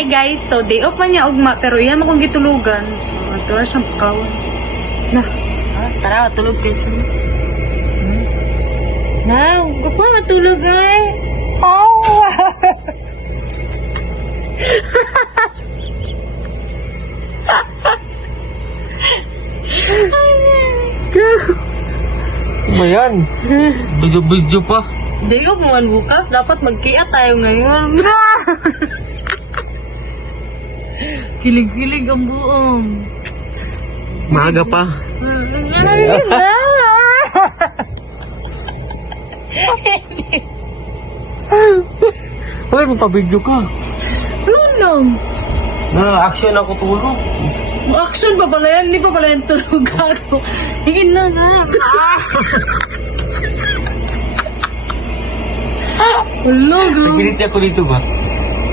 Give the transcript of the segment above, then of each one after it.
Hi guys, so day off man niya ugma pero iya mo kong gitulugan. So ato na siyang pagkawan. Na, tara tulog kayo siya. Now, gusto matulog ay. Oh! Ano yan? Video pa. Day off mo bukas, dapat magkia tayo ngayon. Kilig-kilig ang buong. Maaga pa. Uy, magpa-video ka. Ano? Na-action ako tulog. Action pa pala yan, hindi pa pala yan tulog ako. Hingin na nga. Hello, go. Nakiliti ako dito ba?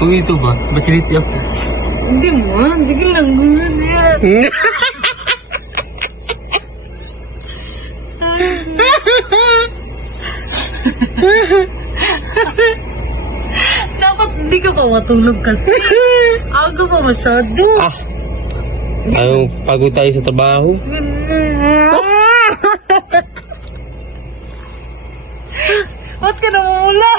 Kung dito ba? Nakiliti ako. Hindi mo, sige lang. Dapat hindi ka pa matulog kasi. Aga pa masyado. Anong pagod tayo sa trabaho? Ba't ka namumula?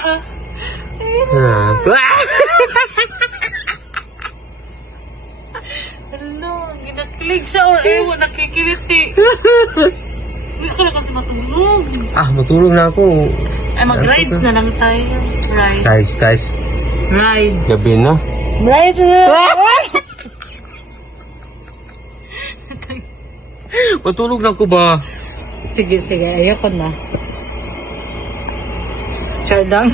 Hello, ginaklik siya or ewan, nakikiliti. Hindi ka na kasi matulog. Matulog na ako. Ay, mag-rides na lang tayo. Rides. Guys. Rides. Gabi na. Rides. Matulog na ako ba? Sige, ayoko na. Chardang.